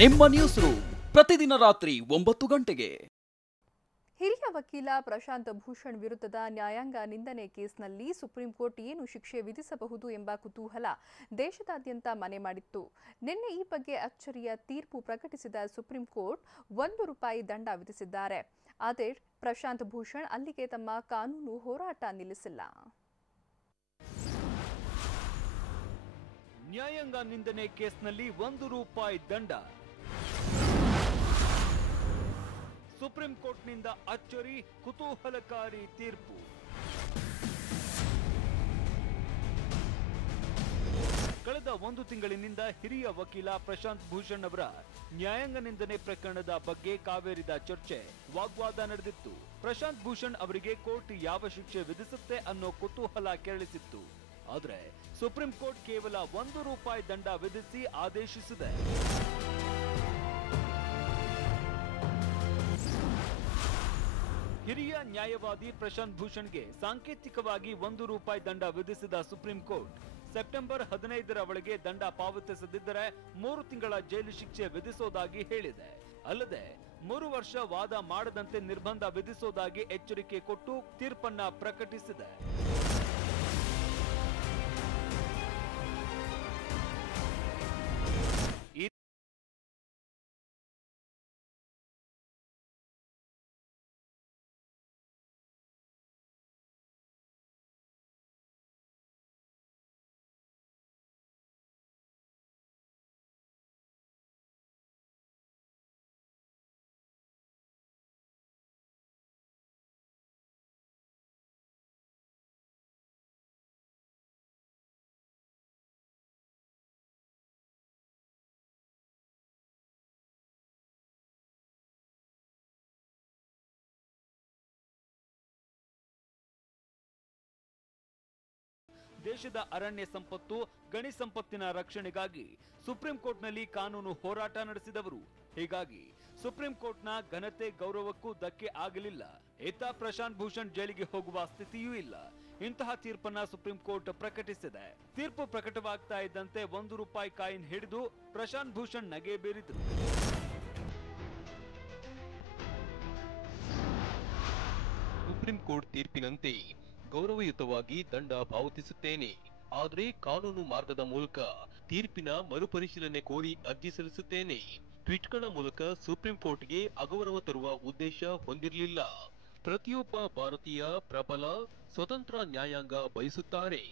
ನಿಮ್ಮ news room ಪ್ರತಿದಿನ ರಾತ್ರಿ 9 ಗಂಟೆಗೆ. ಹಿರಿಯ ವಕೀಲ ಪ್ರಶಾಂತ್ ಭೂಷಣ್ ವಿರುದ್ಧದ ನ್ಯಾಯಾಂಗ ನಿಂದನೆ ಕೇಸ್ನಲ್ಲಿ ಸುಪ್ರೀಂ ಕೋರ್ಟ್ ಏನು ಶಿಕ್ಷೆ ವಿಧಿಸಬಹುದು ಎಂಬ ಕುತೂಹಲ ದೇಶದಾದ್ಯಂತ ಮನೆ ಮಾಡಿತ್ತು. ನಿನ್ನೆ ಈ ಬಗ್ಗೆ ಅಚ್ಚರಿಯ ತೀರ್ಪು ಪ್ರಕಟಿಸಿದ ಸುಪ್ರೀಂ ಕೋರ್ಟ್ ₹1 ದಂಡ ವಿಧಿಸಿದ್ದಾರೆ. ಆದರೆ ಪ್ರಶಾಂತ್ ಭೂಷಣ್ ಅಲ್ಲಿಗೆ ತಮ್ಮ ಕಾನೂನು ಹೋರಾಟ ನಿಲ್ಲಿಸಿಲ್ಲ. ನ್ಯಾಯಾಂಗ ನಿಂದನೆ ಕೇಸ್ನಲ್ಲಿ ₹1 ದಂಡ. ಸುಪ್ರೀಂ ಕೋರ್ಟ್ನಿಂದ ಅಚ್ಚರಿ, ಕುತೂಹಲಕಾರಿ ತೀರ್ಪು. ಕಳೆದ 1 ತಿಂಗಳಿನಿಂದ ಹಿರಿಯ ವಕೀಲ ಪ್ರಶಾಂತ್ ಭೂಷಣ್ ಅವರ ನ್ಯಾಯಾಂಗ ನಿಂದನೆ ಪ್ರಕರಣದ ಬಗ್ಗೆ ಕಾವೇರಿದ ಚರ್ಚೆ, ವಾಗ್ವಾದ ನಡೆದಿತ್ತು. ಪ್ರಶಾಂತ್ ಭೂಷಣ್ ಅವರಿಗೆ ಕೋರ್ಟ್ ಯಾವ ಶಿಕ್ಷೆ ವಿಧಿಸುತ್ತೆ ಅನ್ನೋ ಕುತೂಹಲ ಕೆರಳಿಸಿತ್ತು. ಆದರೆ ಸುಪ್ರೀಂ ಕೋರ್ಟ್ ಕೇವಲ ₹1 ದಂಡ ವಿಧಿಸಿ ಆದೇಶಿಸಿದೆ. ಹಿರಿಯ ನ್ಯಾಯವಾದಿ ಪ್ರಶಾಂತ್ ಭೂಷಣ್ಗೆ ಸಾಂಕೇತಿಕವಾಗಿ ₹1 ದಂಡ ವಿಧಿಸಿದ ಸುಪ್ರೀಂ ಕೋರ್ಟ್ ಸೆಪ್ಟೆಂಬರ್ 15ರ ಒಳಗೆ ದಂಡ ಪಾವತಿಸದಿದ್ದರೆ 3 ತಿಂಗಳ ಜೈಲು ಶಿಕ್ಷೆ ವಿಧಿಸೋದಾಗಿ ಹೇಳಿದೆ. ಅಲ್ಲದೆ 3 ವರ್ಷ ವಾದ ಮಾಡದಂತೆ ನಿರ್ಬಂಧ ವಿಧಿಸೋದಾಗಿ ಎಚ್ಚರಿಕೆ ಕೊಟ್ಟು ತೀರ್ಪನ್ನ ಪ್ರಕಟಿಸಿದೆ. ದೇಶದ ಅರಣ್ಯ ಸಂಪತ್ತು, ಗಣಿ ಸಂಪತ್ತಿನ ರಕ್ಷಣೆಗಾಗಿ ಸುಪ್ರೀಂ ಕೋರ್ಟ್ನಲ್ಲಿ ಕಾನೂನು ಹೋರಾಟ ನಡೆಸಿದವರು. ಹೀಗಾಗಿ ಸುಪ್ರೀಂ ಕೋರ್ಟ್ನ ಘನತೆ, ಗೌರವಕ್ಕೂ ಧಕ್ಕೆ ಆಗಲಿಲ್ಲ. ಇತ್ತ ಪ್ರಶಾಂತ್ ಭೂಷಣ್ ಜೈಲಿಗೆ ಹೋಗುವ ಸ್ಥಿತಿಯೂ ಇಲ್ಲ. ಇಂತಹ ತೀರ್ಪನ್ನ ಸುಪ್ರೀಂ ಕೋರ್ಟ್ ಪ್ರಕಟಿಸಿದೆ. ತೀರ್ಪು ಪ್ರಕಟವಾಗ್ತಾ ಇದ್ದಂತೆ ₹1 ಕಾಯಿನ್ ಹಿಡಿದು ಪ್ರಶಾಂತ್ ಭೂಷಣ್ ನಗೆ ಬೀರಿದ್ರು. ಸುಪ್ರೀಂ ಕೋರ್ಟ್ ತೀರ್ಪಿನಂತೆ ಗೌರವಯುತವಾಗಿ ದಂಡ ಪಾವತಿಸುತ್ತೇನೆ. ಆದರೆ ಕಾನೂನು ಮಾರ್ಗದ ಮೂಲಕ ತೀರ್ಪಿನ ಮರುಪರಿಶೀಲನೆ ಕೋರಿ ಅರ್ಜಿ ಸಲ್ಲಿಸುತ್ತೇನೆ. ಟ್ವೀಟ್ಗಳ ಮೂಲಕ ಸುಪ್ರೀಂ ಕೋರ್ಟ್ಗೆ ಅಗೌರವ ತರುವ ಉದ್ದೇಶ ಹೊಂದಿರಲಿಲ್ಲ. ಪ್ರತಿಯೊಬ್ಬ ಭಾರತೀಯ ಪ್ರಬಲ, ಸ್ವತಂತ್ರ ನ್ಯಾಯಾಂಗ ಬಯಸುತ್ತಾರೆ.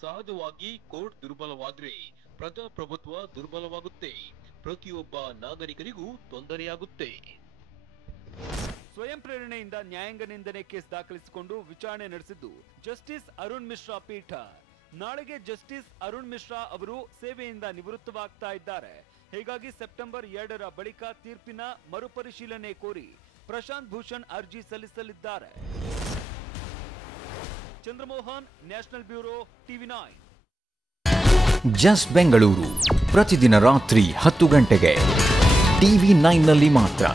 ಸಹಜವಾಗಿ ಕೋರ್ಟ್ ದುರ್ಬಲವಾದ್ರೆ ಪ್ರಜಾಪ್ರಭುತ್ವ ದುರ್ಬಲವಾಗುತ್ತೆ. ಪ್ರತಿಯೊಬ್ಬ ನಾಗರಿಕರಿಗೂ ತೊಂದರೆಯಾಗುತ್ತೆ. ಸ್ವಯಂ ಪ್ರೇರಣೆಯಿಂದ ನ್ಯಾಯಾಂಗ ನಿಂದನೆ ಕೇಸ್ ದಾಖಲಿಸಿಕೊಂಡು ವಿಚಾರಣೆ ನಡೆಸಿದ್ದು ಜಸ್ಟಿಸ್ ಅರುಣ್ ಮಿಶ್ರಾ ಪೀಠ. ನಾಳೆಗೆ ಜಸ್ಟಿಸ್ ಅರುಣ್ ಮಿಶ್ರಾ ಅವರು ಸೇವೆಯಿಂದ ನಿವೃತ್ತವಾಗ್ತಾ ಇದ್ದಾರೆ. ಹೀಗಾಗಿ ಸೆಪ್ಟೆಂಬರ್ 2ರ ಬಳಿಕ ತೀರ್ಪಿನ ಮರುಪರಿಶೀಲನೆ ಕೋರಿ ಪ್ರಶಾಂತ್ ಭೂಷಣ್ ಅರ್ಜಿ ಸಲ್ಲಿಸಲಿದ್ದಾರೆ. Chandramohan, national bureau, TV9. Just Bengaluru ಪ್ರತಿದಿನ ರಾತ್ರಿ 10 ಗಂಟೆಗೆ TV9ನಲ್ಲಿ ಮಾತ್ರ.